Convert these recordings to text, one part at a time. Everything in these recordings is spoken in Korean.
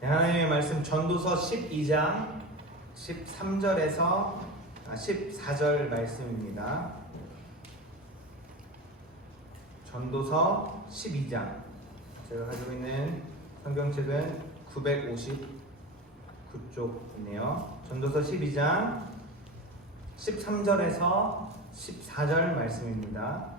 네, 하나님의 말씀 전도서 12장 13절에서 14절 말씀입니다. 전도서 12장, 제가 가지고 있는 성경책은 959쪽이네요. 전도서 12장 13절에서 14절 말씀입니다.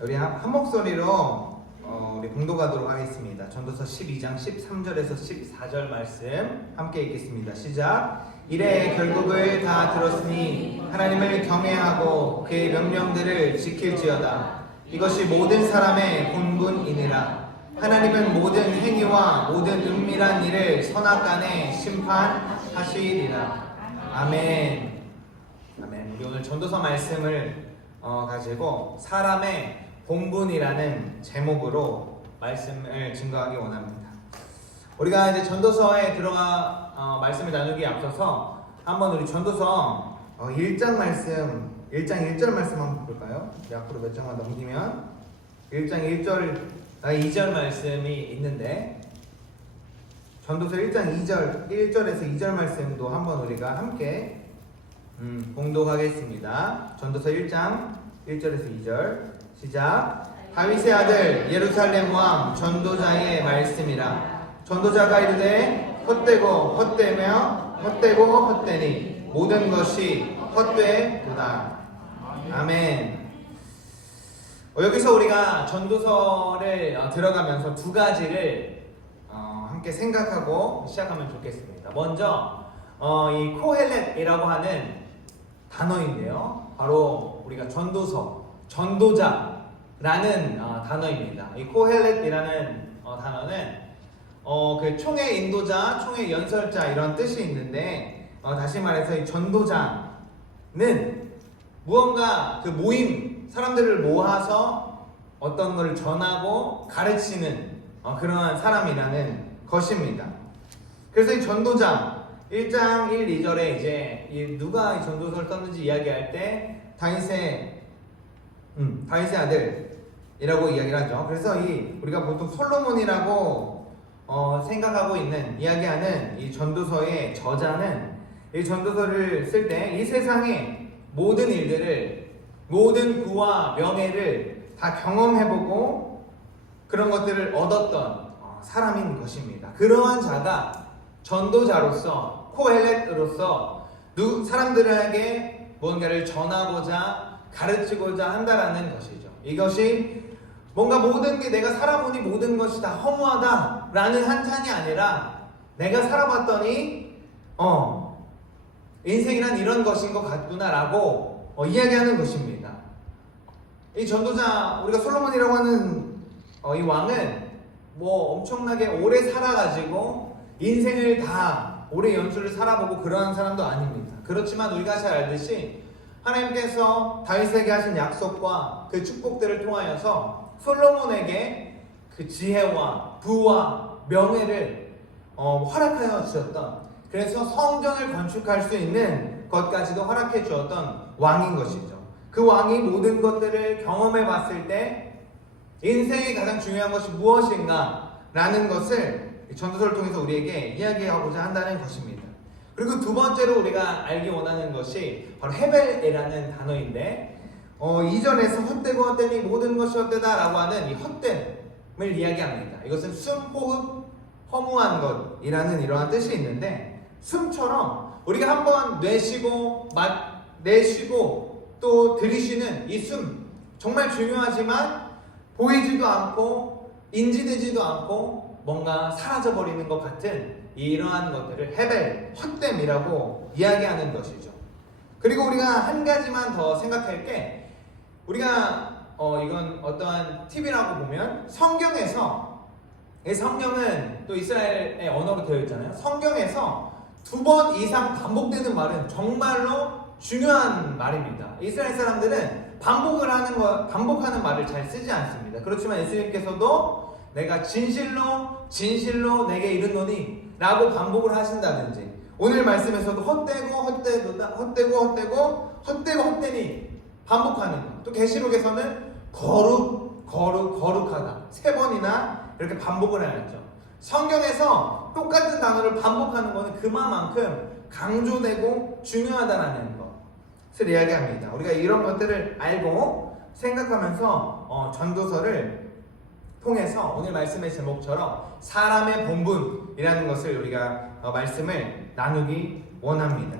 우리 한 목소리로 우리 봉독하도록 하겠습니다. 전도서 12장 13절에서 14절 말씀 함께 읽겠습니다. 시작. 이래 결국을 다 들었으니 하나님을 경외하고 그의 명령들을 지킬지어다. 이것이 모든 사람의 본분이니라. 하나님은 모든 행위와 모든 은밀한 일을 선악간에 심판하시리라. 아멘. 아멘. 우리 오늘 전도서 말씀을 가지고 사람의 본분이라는 제목으로 말씀을 증거하기 원합니다. 우리가 이제 전도서에 들어가 말씀을 나누기에 앞서서 한번 우리 전도서 1장 말씀, 1장 1절 말씀 한번 볼까요? 앞으로 몇 장만 넘기면 1장 2절 말씀이 있는데, 전도서 1장 1절에서 2절 말씀도 한번 우리가 함께 봉독하겠습니다. 전도서 1장 1절에서 2절 시작. 다윗의 아들 예루살렘 왕 전도자의 말씀이라. 전도자가 이르되 헛되고 헛되며 헛되고 헛되니 모든 것이 헛되도다. 아멘. 여기서 우리가 전도서를 들어가면서 두 가지를 함께 생각하고 시작하면 좋겠습니다. 먼저 이 코헬렛이라고 하는 단어인데요, 바로 우리가 전도서, 전도자라는 단어입니다. 이 코헬렛이라는 단어는 그 총회 인도자, 총회 연설자 이런 뜻이 있는데, 다시 말해서 이 전도자는 무언가 그 모임, 사람들을 모아서 어떤 걸 전하고 가르치는 그러한 사람이라는 것입니다. 그래서 이 전도자 1장 1, 2절에 이제 누가 이 전도서를 썼는지 이야기할 때 다윗의 아들이라고 이야기를 하죠. 그래서 우리가 보통 솔로몬이라고 생각하고 있는, 이야기하는 이 전도서의 저자는 이 전도서를 쓸 때 이 세상의 모든 일들을, 모든 부와 명예를 다 경험해보고 그런 것들을 얻었던 사람인 것입니다. 그러한 자가 전도자로서, 코헬렛으로서 사람들에게 무언가를 전하고자 가르치고자 한다라는 것이죠. 이것이 뭔가 모든 게, 내가 살아보니 모든 것이 다 허무하다라는 한탄이 아니라, 내가 살아봤더니 인생이란 이런 것인 것 같구나라고 이야기하는 것입니다. 이 전도자, 우리가 솔로몬이라고 하는 이 왕은 뭐 엄청나게 오래 살아가지고 인생을 다 오래 연수를 살아보고 그러한 사람도 아닙니다. 그렇지만 우리가 잘 알듯이 하나님께서 다윗에게 하신 약속과 그 축복들을 통하여서 솔로몬에게 그 지혜와 부와 명예를 허락하여 주셨던, 그래서 성전을 건축할 수 있는 것까지도 허락해 주었던 왕인 것이죠. 그 왕이 모든 것들을 경험해 봤을 때 인생의 가장 중요한 것이 무엇인가 라는 것을 전도서를 통해서 우리에게 이야기하고자 한다는 것입니다. 그리고 두 번째로 우리가 알기 원하는 것이 바로 헤벨이라는 단어인데, 2절에서 헛되고 헛되니 모든 것이 헛되다 라고 하는 이 헛됨을 이야기합니다. 이것은 숨, 호흡, 허무한 것이라는 이러한 뜻이 있는데, 숨처럼 우리가 한번 내쉬고 또 들이쉬는 이 숨, 정말 중요하지만 보이지도 않고 인지되지도 않고 뭔가 사라져버리는 것 같은 이러한 것들을 헤벨, 헛됨이라고 이야기하는 것이죠. 그리고 우리가 한 가지만 더 생각할 게, 우리가 이건 어떠한 팁이라고 보면, 성경에서, 이 성경은 또 이스라엘의 언어로 되어 있잖아요. 성경에서 2번 이상 반복되는 말은 정말로 중요한 말입니다. 이스라엘 사람들은 반복하는 말을 잘 쓰지 않습니다. 그렇지만 예수님께서도 내가 진실로 내게 이르노니 라고 반복을 하신다든지, 오늘 말씀에서도 헛되고 헛되니 반복하는 것. 또 계시록에서는 거룩하다 3번이나 이렇게 반복을 하였죠. 성경에서 똑같은 단어를 반복하는 것은 그만큼 강조되고 중요하다라는 것을 이야기합니다. 우리가 이런 것들을 알고 생각하면서 전도서를 통해서 오늘 말씀의 제목처럼 사람의 본분이라는 것을 우리가 말씀을 나누기 원합니다.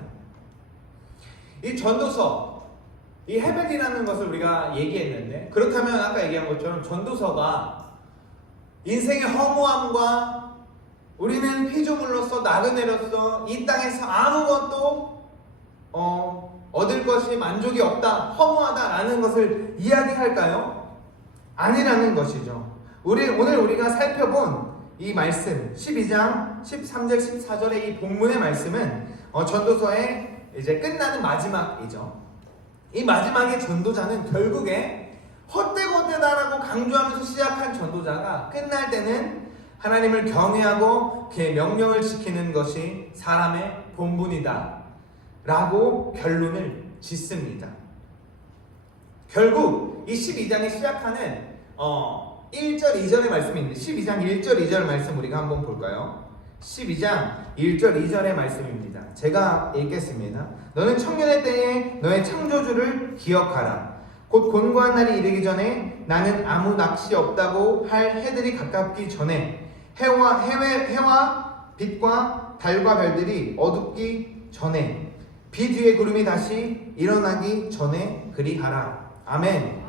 이 전도서, 이 헤벨이라는 것을 우리가 얘기했는데, 그렇다면 아까 얘기한 것처럼 전도서가 인생의 허무함과 우리는 피조물로서 나그네로서 이 땅에서 아무것도 얻을 것이 만족이 없다, 허무하다라는 것을 이야기할까요? 아니라는 것이죠. 오늘 우리가 살펴본 이 말씀 12장 13절 14절의 이 본문의 말씀은 전도서의 이제 끝나는 마지막이죠. 이 마지막의 전도자는 결국에 헛되다라고 강조하면서 시작한 전도자가 끝날 때는 하나님을 경외하고 그의 명령을 지키는 것이 사람의 본분이다 라고 결론을 짓습니다. 결국 이 12장이 시작하는 1절 2절의 말씀인데, 12장 1절 2절 말씀 우리가 한번 볼까요? 12장 1절 2절의 말씀입니다. 제가 읽겠습니다. 너는 청년의 때에 너의 창조주를 기억하라. 곧 곤고한 날이 이르기 전에 나는 아무 낚시 없다고 할 해들이 가깝기 전에 해와 빛과 달과 별들이 어둡기 전에 비 뒤에 구름이 다시 일어나기 전에 그리하라. 아멘.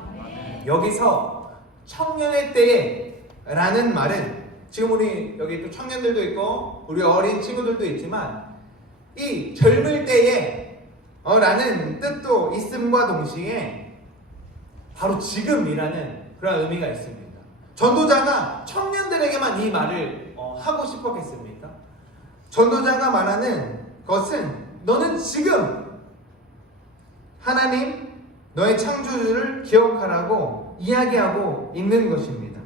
여기서 청년의 때에 라는 말은 지금 우리 여기 또 청년들도 있고 우리 어린 친구들도 있지만 이 젊을 때에 라는 뜻도 있음과 동시에 바로 지금이라는 그런 의미가 있습니다. 전도자가 청년들에게만 이 말을 하고 싶었겠습니까? 전도자가 말하는 것은 너는 지금 하나님 너의 창조주를 기억하라고 이야기하고 있는 것입니다.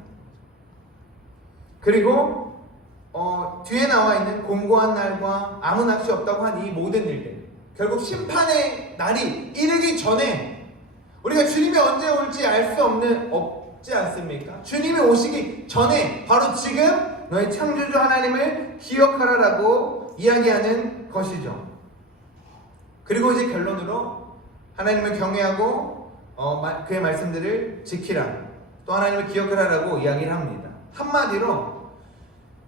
그리고 뒤에 나와 있는 공고한 날과 아무 낚시 없다고 한 이 모든 일들, 결국 심판의 날이 이르기 전에 우리가 주님이 언제 올지 알 수 없지 않습니까? 주님이 오시기 전에 바로 지금 너의 창조주 하나님을 기억하라라고 이야기하는 것이죠. 그리고 이제 결론으로 하나님을 경외하고 그의 말씀들을 지키라, 또 하나님을 기억하라라고 이야기를 합니다. 한마디로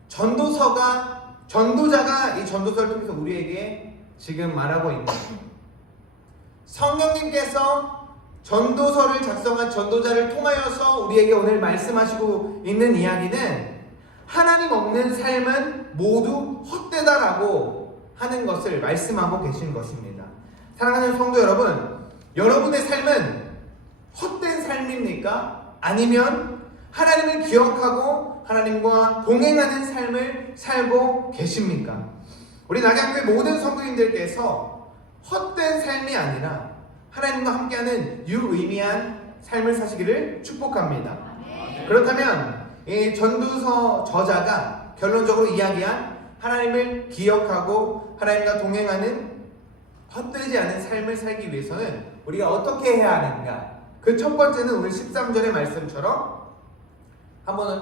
전도자가 이 전도서를 통해서 우리에게 지금 말하고 있는 성령님께서 전도서를 작성한 전도자를 통하여서 우리에게 오늘 말씀하시고 있는 이야기는 하나님 없는 삶은 모두 헛되다라고 하는 것을 말씀하고 계신 것입니다. 사랑하는 성도 여러분, 여러분의 삶은 헛된 삶입니까? 아니면 하나님을 기억하고 하나님과 동행하는 삶을 살고 계십니까? 우리 낙양교회 모든 성도님들께서 헛된 삶이 아니라 하나님과 함께하는 유의미한 삶을 사시기를 축복합니다. 그렇다면 이 전도서 저자가 결론적으로 이야기한 하나님을 기억하고 하나님과 동행하는 헛되지 않은 삶을 살기 위해서는 우리가 어떻게 해야 하는가? 그 첫 번째는 오늘 13절의 말씀처럼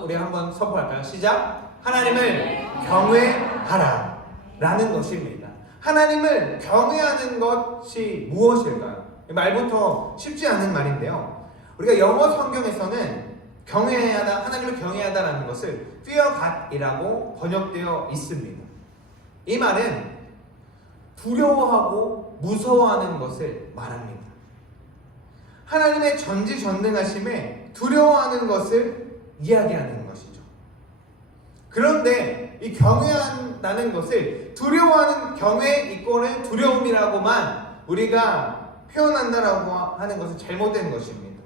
우리 한번 선포할까요? 시작! 하나님을 경외하라 라는 것입니다. 하나님을 경외하는 것이 무엇일까요? 이 말부터 쉽지 않은 말인데요, 우리가 영어 성경에서는 경외하다, 하나님을 경외하다라는 것을 fear God이라고 번역되어 있습니다. 이 말은 두려워하고 무서워하는 것을 말합니다. 하나님의 전지전능하심에 두려워하는 것을 이야기하는 것이죠. 그런데 이 경외한다는 것을 두려워하는 경외 이꼴의 두려움이라고만 우리가 표현한다라고 하는 것은 잘못된 것입니다.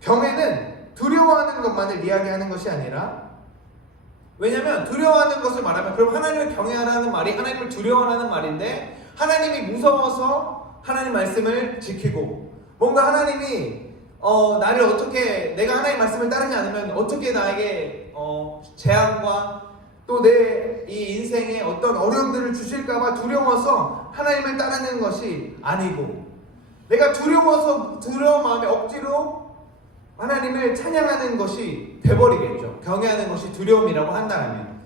경외는 두려워하는 것만을 이야기하는 것이 아니라, 왜냐하면 두려워하는 것을 말하면 그럼 하나님을 경외하라는 말이 하나님을 두려워하는 말인데, 하나님이 무서워서 하나님 말씀을 지키고, 뭔가 하나님이 나를 어떻게, 내가 하나님 말씀을 따르지 않으면 어떻게 나에게 재앙과 또 내 이 인생에 어떤 어려움들을 주실까봐 두려워서 하나님을 따르는 것이 아니고, 내가 두려운 마음에 억지로 하나님을 찬양하는 것이 돼버리겠죠. 경외하는 것이 두려움이라고 한다면,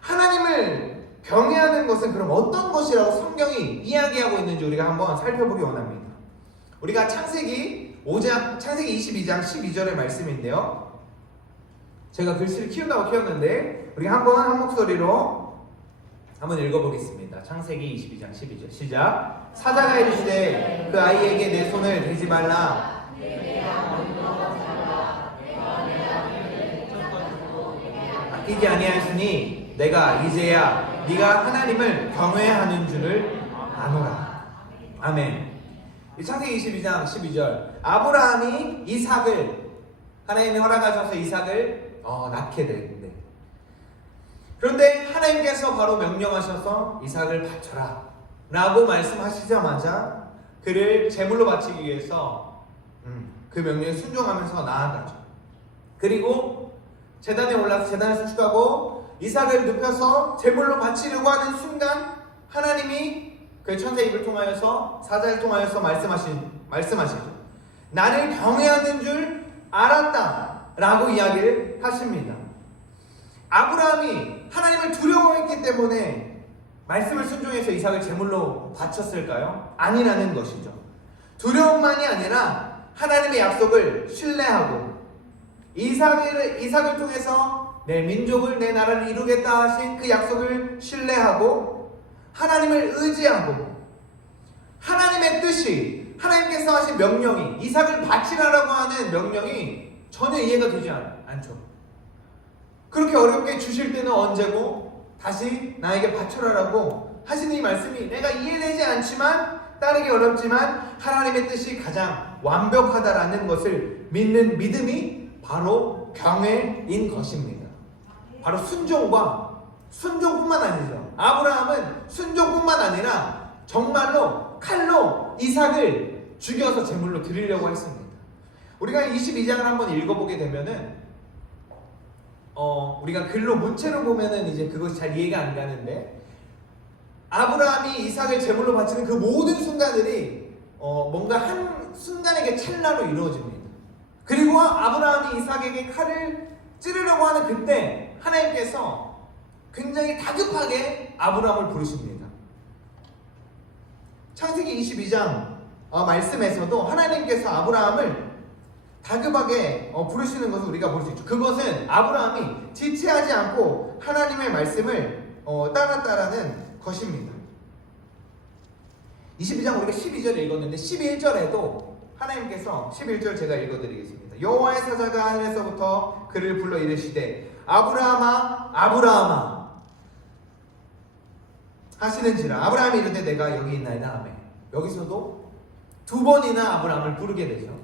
하나님을 경외하는 것은 그럼 어떤 것이라고 성경이 이야기하고 있는지 우리가 한번 살펴보기 원합니다. 우리가 창세기 22장 12절의 말씀인데요, 제가 글씨를 키운다고 키웠는데 우리가 한번 한 목소리로 한번 읽어보겠습니다. 창세기 22장 12절 시작. 사자가 이르시되 그 아이에게 내 손을 대지 말라. 아끼지 아니하였으니 내가 이제야 네가 하나님을 경외하는 줄을 아노라. 아멘. 창세기 22장 12절, 아브라함이 이삭을, 하나님이 허락하셔서 이삭을 낳게 되는데, 그런데 하나님께서 바로 명령하셔서 이삭을 바쳐라 라고 말씀하시자마자 그를 제물로 바치기 위해서 그 명령에 순종하면서 나아가죠. 그리고 제단에 올라서 제단을 수축하고 이삭을 눕혀서 제물로 바치려고 하는 순간, 하나님이 그 천사 입을 통하여서, 사자를 통하여서 말씀하시죠. 나를 경외하는 줄 알았다 라고 이야기를 하십니다. 아브라함이 하나님을 두려워했기 때문에 말씀을 순종해서 이삭을 제물로 바쳤을까요? 아니라는 것이죠. 두려움만이 아니라 하나님의 약속을 신뢰하고, 이삭을 통해서 내 민족을, 내 나라를 이루겠다 하신 그 약속을 신뢰하고, 하나님을 의지하고, 하나님의 뜻이, 하나님께서 하신 명령이, 이삭을 바치라라고 하는 명령이 전혀 이해가 되지 않죠. 그렇게 어렵게 주실 때는 언제고 다시 나에게 바쳐라라고 하시는 이 말씀이 내가 이해되지 않지만, 따르기 어렵지만 하나님의 뜻이 가장 완벽하다라는 것을 믿는 믿음이 바로 경외인 것입니다. 바로 순종뿐만 아니죠. 아브라함은 순종뿐만 아니라 정말로 칼로 이삭을 죽여서 제물로 드리려고 했습니다. 우리가 22장을 한번 읽어보게 되면은 우리가 글로 문체로 보면은 이제 그것이 잘 이해가 안 가는데, 아브라함이 이삭을 제물로 바치는 그 모든 순간들이 뭔가 한 순간에게 찰나로 이루어집니다. 그리고 아브라함이 이삭에게 칼을 찌르려고 하는 그때 하나님께서 굉장히 다급하게 아브라함을 부르십니다. 창세기 22장 말씀에서도 하나님께서 아브라함을 다급하게 부르시는 것을 우리가 볼 수 있죠. 그것은 아브라함이 지체하지 않고 하나님의 말씀을 따랐다라는 것입니다. 22장 우리가 12절 읽었는데 11절에도 하나님께서, 11절 제가 읽어드리겠습니다. 여호와의 사자가 하늘에서부터 그를 불러 이르시되 아브라함아 아브라함아 하시는지라. 아브라함이 이르되 내가 여기 있나이다 하매. 여기서도 두 번이나 아브라함을 부르게 되죠.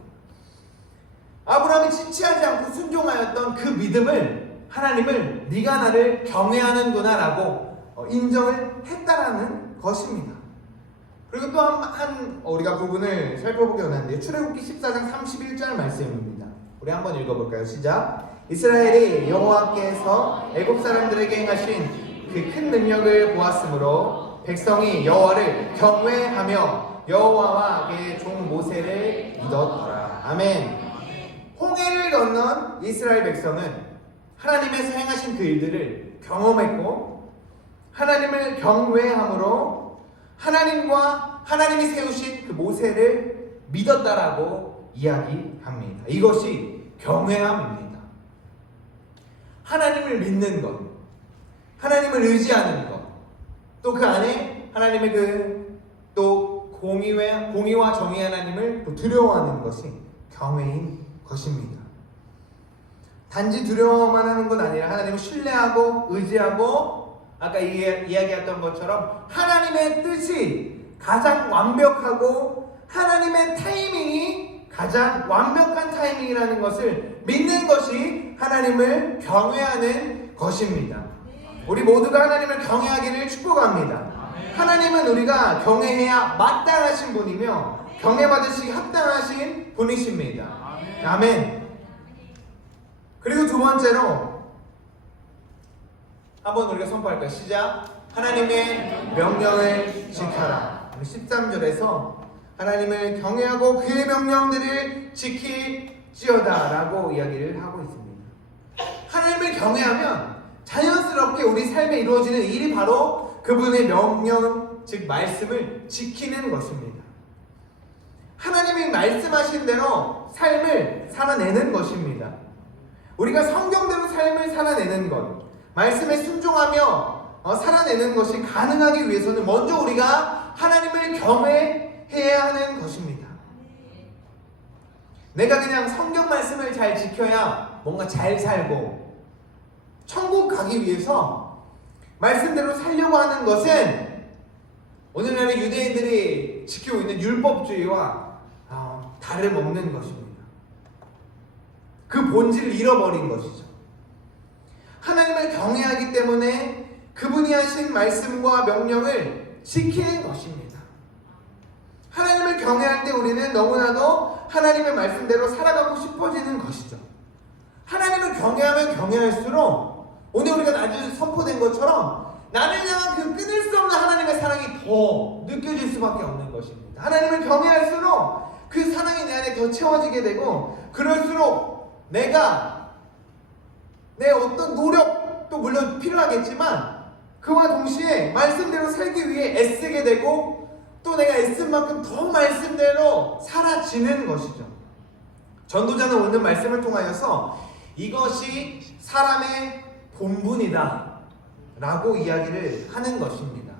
아브라함이 지체하지 않고 순종하였던 그 믿음을, 하나님을 네가 나를 경외하는구나 라고 인정을 했다라는 것입니다. 그리고 또 우리가 부분을 살펴보기 원하는데, 출애굽기 14장 31절 말씀입니다. 우리 한번 읽어볼까요? 시작. 이스라엘이 여호와께서 애굽 사람들에게 행하신 그 큰 능력을 보았으므로 백성이 여호와를 경외하며 여호와와 그의 종 모세를 믿었더라. 아멘. 홍해를 건넌 이스라엘 백성은 하나님께서 행하신 그 일들을 경험했고, 하나님을 경외함으로 하나님이 세우신 그 모세를 믿었다라고 이야기합니다. 이것이 경외함입니다. 하나님을 믿는 것, 하나님을 의지하는 것, 또 그 안에 하나님의 또 공의와 정의 하나님을 또 두려워하는 것이 경외인 것입니다. 단지 두려워만 하는 것 아니라 하나님을 신뢰하고 의지하고, 아까 이야기했던 것처럼 하나님의 뜻이 가장 완벽하고 하나님의 타이밍이 가장 완벽한 타이밍이라는 것을 믿는 것이 하나님을 경외하는 것입니다. 우리 모두가 하나님을 경외하기를 축복합니다. 하나님은 우리가 경외해야 마땅하신 분이며 경외받으시기 합당하신 분이십니다. 아멘. 그리고 두 번째로 한번 우리가 선포할까요? 시작. 하나님의 명령을 지켜라. 13절에서 하나님을 경외하고 그의 명령들을 지킬지어다 라고 이야기를 하고 있습니다. 하나님을 경외하면 자연스럽게 우리 삶에 이루어지는 일이 바로 그분의 명령, 즉 말씀을 지키는 것입니다. 하나님이 말씀하신 대로 삶을 살아내는 것입니다. 우리가 성경대로 삶을 살아내는 것, 말씀에 순종하며 살아내는 것이 가능하기 위해서는 먼저 우리가 하나님을 경외해야 하는 것입니다. 내가 그냥 성경 말씀을 잘 지켜야 뭔가 잘 살고 천국 가기 위해서 말씀대로 살려고 하는 것은 오늘날의 유대인들이 지키고 있는 율법주의와 다름없는 것입니다. 그 본질을 잃어버린 것이죠. 하나님을 경외하기 때문에 그분이 하신 말씀과 명령을 지키는 것입니다. 하나님을 경외할 때 우리는 너무나도 하나님의 말씀대로 살아가고 싶어지는 것이죠. 하나님을 경외하면 경외할수록 오늘 우리가 나중에 선포된 것처럼 나를 향한 그 끊을 수 없는 하나님의 사랑이 더 느껴질 수밖에 없는 것입니다. 하나님을 경외할수록 그 사랑이 내 안에 더 채워지게 되고, 그럴수록 내가 내 어떤 노력도 물론 필요하겠지만 그와 동시에 말씀대로 살기 위해 애쓰게 되고, 또 내가 애쓴 만큼 더 말씀대로 살아지는 것이죠. 전도자는 오늘 말씀을 통하여서 이것이 사람의 본분이다 라고 이야기를 하는 것입니다.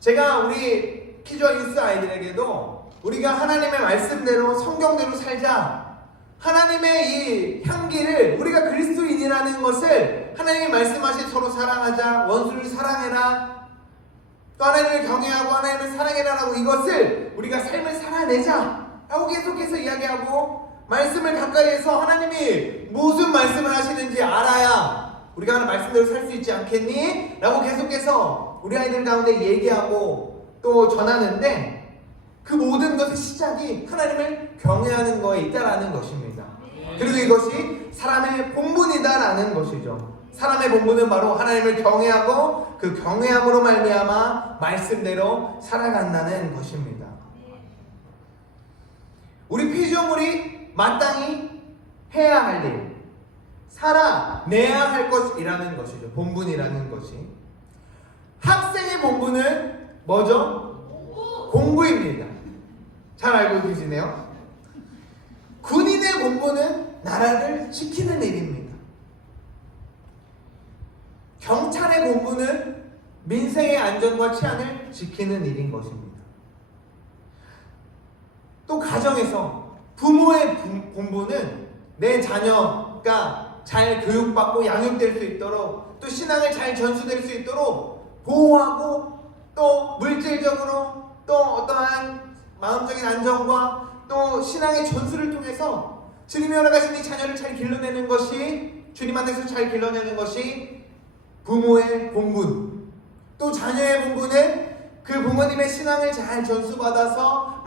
제가 우리 키즈와 유스 아이들에게도 우리가 하나님의 말씀대로 성경대로 살자, 하나님의 이 향기를, 우리가 그리스도인이라는 것을 하나님이 말씀하신 서로 사랑하자, 원수를 사랑해라, 또 하나님을 경외하고 하나님을 사랑해라 라고 이것을 우리가 삶을 살아내자 라고 계속해서 이야기하고, 말씀을 가까이에서 하나님이 무슨 말씀을 하시는지 알아야 우리가 하는 말씀대로 살 수 있지 않겠니? 라고 계속해서 우리 아이들 가운데 얘기하고 또 전하는데, 그 모든 것의 시작이 하나님을 경외하는 거에 있다라는 것입니다. 그리고 이것이 사람의 본분이다라는 것이죠. 사람의 본분은 바로 하나님을 경외하고 그 경외함으로 말미암아 말씀대로 살아간다는 것입니다. 우리 피조물이 마땅히 해야 할 일, 살아내야 할 것이라는 것이죠. 본분이라는 것이. 학생의 본분은 뭐죠? 공부입니다. 잘 알고 계시네요. 군인의 본분은 나라를 지키는 일입니다. 경찰의 본분은 민생의 안전과 치안을 지키는 일인 것입니다. 또 가정에서 부모의 본분은 내 자녀가 잘 교육받고 양육될 수 있도록, 또 신앙을 잘 전수될 수 있도록 보호하고, 또 물질적으로 또 어떠한 마음적인 안정과 또 신앙의 전수를 통해서 주님이 허락하신 이 자녀를 잘 길러내는 것이, 주님 안에서 잘 길러내는 것이 부모의 본분. 또 자녀의 본분은 그 부모님의 신앙을 잘 전수받아서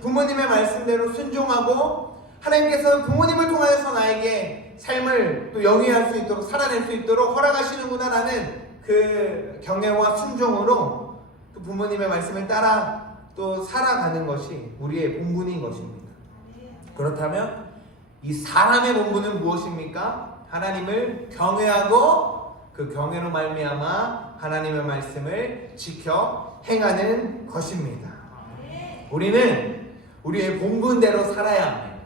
부모님의 말씀대로 순종하고, 하나님께서 부모님을 통하여서 나에게 삶을 또 영위할 수 있도록, 살아낼 수 있도록 허락하시는구나라는 그 경외와 순종으로 그 부모님의 말씀을 따라 또 살아가는 것이 우리의 본분인 것입니다. 그렇다면 이 사람의 본분은 무엇입니까? 하나님을 경외하고 그 경외로 말미암아 하나님의 말씀을 지켜 행하는 것입니다. 우리는 우리의 본분대로 살아야 합니다.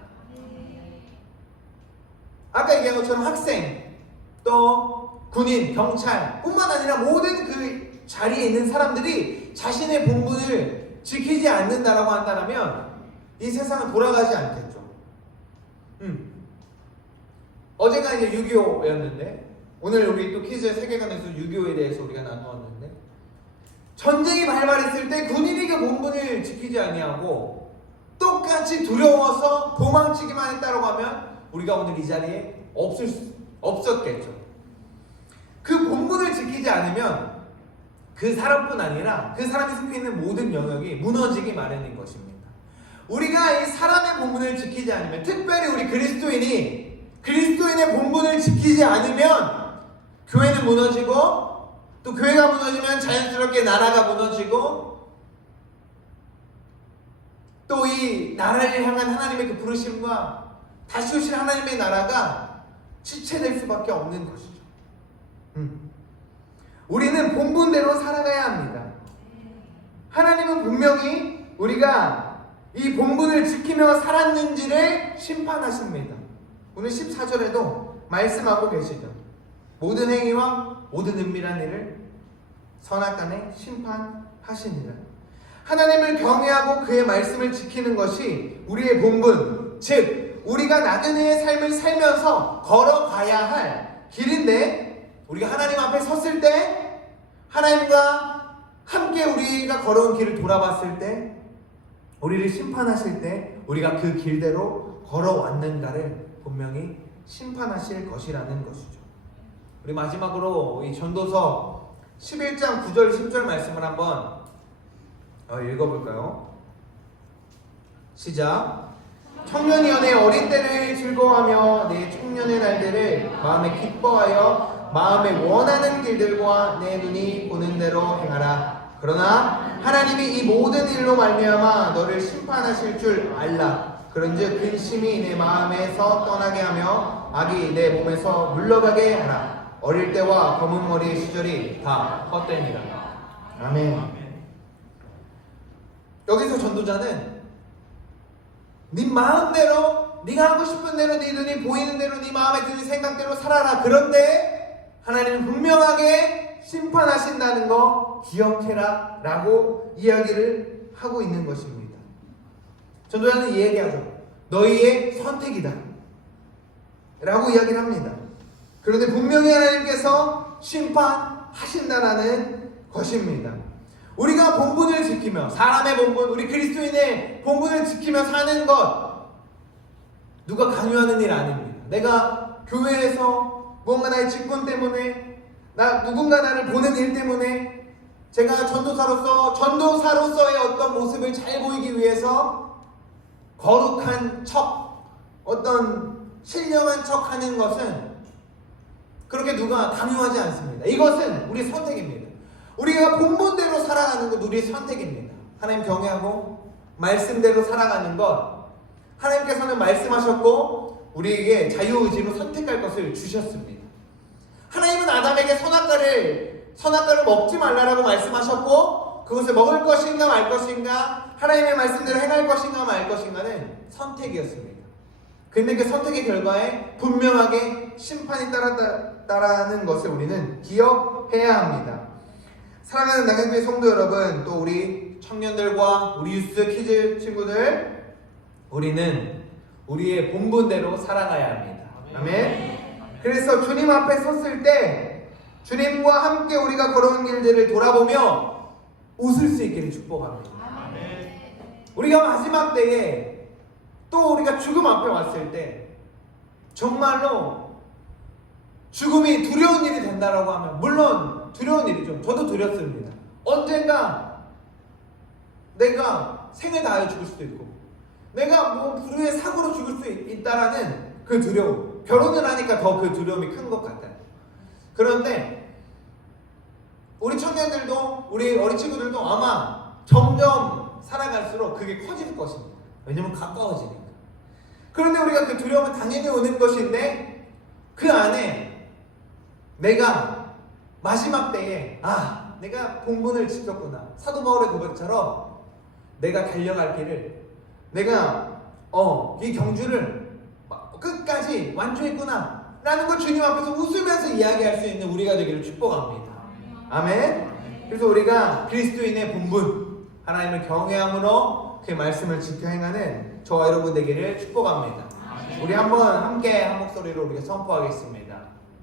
아까 얘기한 것처럼 학생, 또 군인, 경찰 뿐만 아니라 모든 그 자리에 있는 사람들이 자신의 본분을 지키지 않는다라고 한다면 이 세상은 돌아가지 않겠죠. 어제가 이제 6.25였는데 오늘 우리 또 퀴즈의 세계관에서 6.25에 대해서 우리가 나누었는데, 전쟁이 발발했을 때 군인이 그 본분을 지키지 아니하고 똑같이 두려워서 도망치기만 했다고 하면 우리가 오늘 이 자리에 없었겠죠. 그 본분을 지키지 않으면 그 사람뿐 아니라 그 사람이 속해 있는 모든 영역이 무너지기 마련인 것입니다. 우리가 이 사람의 본분을 지키지 않으면, 특별히 우리 그리스도인이 그리스도인의 본분을 지키지 않으면 교회는 무너지고, 또 교회가 무너지면 자연스럽게 나라가 무너지고, 또 이 나라를 향한 하나님의 그 부르심과 다시 오실 하나님의 나라가 지체될 수밖에 없는 것이죠. 우리는 본분대로 살아가야 합니다. 하나님은 분명히 우리가 이 본분을 지키며 살았는지를 심판하십니다. 오늘 14절에도 말씀하고 계시죠. 모든 행위와 모든 은밀한 일을 선악간에 심판하시니라. 하나님을 경외하고 그의 말씀을 지키는 것이 우리의 본분, 즉 우리가 나그네의 삶을 살면서 걸어가야 할 길인데, 우리가 하나님 앞에 섰을 때, 하나님과 함께 우리가 걸어온 길을 돌아봤을 때, 우리를 심판하실 때 우리가 그 길대로 걸어왔는가를 분명히 심판하실 것이라는 것이죠. 우리 마지막으로 이 전도서 11장 9절 10절 말씀을 한번 읽어볼까요? 시작. 청년이 연애 어린 때를 즐거워하며 내 청년의 날들을 마음에 기뻐하여 마음에 원하는 길들과 내 눈이 보는 대로 행하라. 그러나 하나님이 이 모든 일로 말미암아 너를 심판하실 줄 알라. 그런즉 근심이 내 마음에서 떠나게 하며 악이 내 몸에서 물러가게 하라. 어릴 때와 검은 머리의 시절이 다 헛되니라. 아멘. 여기서 전도자는 네 마음대로, 네가 하고 싶은 대로, 네 눈이 보이는 대로, 네 마음에 드는 생각대로 살아라. 그런데 하나님은 분명하게 심판하신다는 거 기억해라 라고 이야기를 하고 있는 것입니다. 전도자는 이 얘기하죠. 너희의 선택이다 라고 이야기를 합니다. 그런데 분명히 하나님께서 심판하신다라는 것입니다. 우리가 본분을 지키며, 사람의 본분, 우리 그리스도인의 본분을 지키며 사는 것, 누가 강요하는 일 아닙니다. 내가 교회에서 뭔가 나의 직분 때문에, 누군가 나를 보는 일 때문에, 제가 전도사로서의 어떤 모습을 잘 보이기 위해서 거룩한 척, 어떤 신령한 척 하는 것은 그렇게 누가 강요하지 않습니다. 이것은 우리의 선택입니다. 우리가 본분대로 살아가는 것 우리의 선택입니다. 하나님 경외하고 말씀대로 살아가는 것, 하나님께서는 말씀하셨고 우리에게 자유의지로 선택할 것을 주셨습니다. 하나님은 아담에게 선악과를 먹지 말라라고 말씀하셨고, 그것을 먹을 것인가 말 것인가, 하나님의 말씀대로 행할 것인가 말 것인가는 선택이었습니다. 근데 그 선택의 결과에 분명하게 심판이 따랐다는 것을 우리는 기억해야 합니다. 사랑하는 나경교회 성도 여러분, 또 우리 청년들과 우리 유스 키즈 친구들, 우리는 우리의 본분대로 살아가야 합니다. 아멘. 그래서 주님 앞에 섰을 때 주님과 함께 우리가 걸어온 길들을 돌아보며 웃을 수 있기를 축복합니다. 우리가 마지막 때에 또 우리가 죽음 앞에 왔을 때 정말로 죽음이 두려운 일이 된다라고 하면, 물론 두려운 일이죠. 저도 두렵습니다. 언젠가 내가 생을 다하여 죽을 수도 있고, 내가 뭐 불의의 사고로 죽을 수 있다라는 그 두려움, 결혼을 하니까 더 그 두려움이 큰 것 같아요. 그런데 우리 청년들도, 우리 어린 친구들도 아마 점점 살아갈수록 그게 커질 것입니다. 왜냐면 가까워지니까. 그런데 우리가 그 두려움은 당연히 오는 것인데, 그 안에 내가 마지막 때에 내가 본분을 지켰구나, 사도 바울의 고백처럼 내가 달려갈 길을, 내가 이 경주를 끝까지 완주했구나 라는 걸 주님 앞에서 웃으면서 이야기할 수 있는 우리가 되기를 축복합니다. 아멘. 그래서 우리가 그리스도인의 본분, 하나님을 경외함으로 그 말씀을 지켜 행하는 저와 여러분 되기를 축복합니다. 우리 한번 함께 한 목소리로 우리가 선포하겠습니다.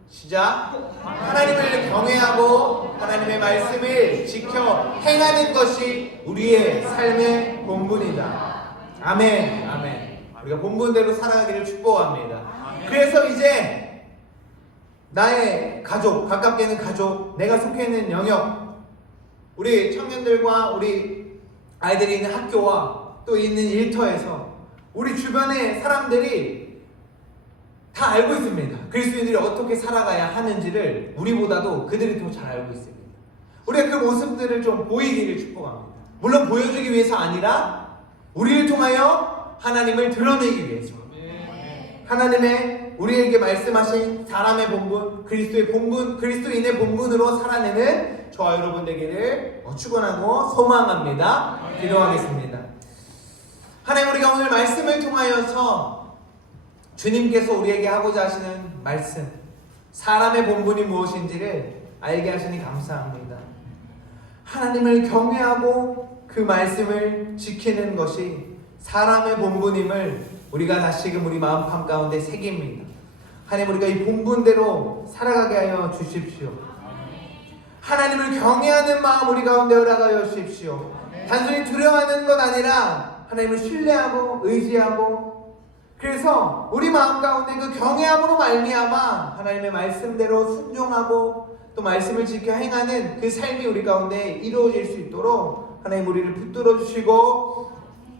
시작. 하나님을 경외하고 하나님의 말씀을 지켜 행하는 것이 우리의 삶의 본분이다. 아멘. 아멘. 우리가 본분대로 살아가기를 축복합니다. 그래서 이제 나의 가족, 가깝게는 가족, 내가 속해 있는 영역, 우리 청년들과 우리 아이들이 있는 학교와 또 있는 일터에서 우리 주변의 사람들이 다 알고 있습니다. 그리스도인들이 어떻게 살아가야 하는지를 우리보다도 그들이 더 잘 알고 있습니다. 우리가 그 모습들을 좀 보이기를 축복합니다. 물론 보여주기 위해서 아니라 우리를 통하여 하나님을 드러내기 위해서 하나님의 우리에게 말씀하신 사람의 본분, 그리스도의 본분, 그리스도인의 본분으로 살아내는 저와 여러분 되기를 축원하고 소망합니다. 기도하겠습니다. 하나님, 우리가 오늘 말씀을 통하여서 주님께서 우리에게 하고자 하시는 말씀, 사람의 본분이 무엇인지를 알게 하시니 감사합니다. 하나님을 경외하고 그 말씀을 지키는 것이 사람의 본분임을 우리가 다시금 우리 마음 가운데 새깁니다. 하나님, 우리가 이 본분대로 살아가게 하여 주십시오. 하나님을 경외하는 마음 우리 가운데 허락하여 주십시오. 단순히 두려워하는 것 아니라 하나님을 신뢰하고 의지하고, 그래서 우리 마음 가운데 그 경외함으로 말미암아 하나님의 말씀대로 순종하고 또 말씀을 지켜 행하는 그 삶이 우리 가운데 이루어질 수 있도록 하나님 우리를 붙들어 주시고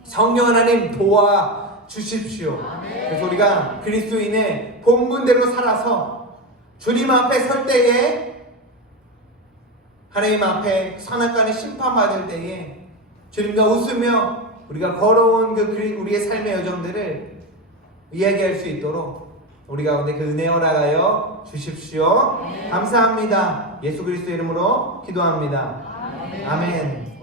성령 하나님 도와 주십시오. 그래서 우리가 그리스도인의 본분대로 살아서 주님 앞에 설 때에, 하나님 앞에 선악간에 심판받을 때에 주님과 웃으며 우리가 걸어온 우리의 삶의 여정들을 이야기할 수 있도록 우리 가운데 그 은혜 허락하여 주십시오. 감사합니다. 예수 그리스도 이름으로 기도합니다. 아멘.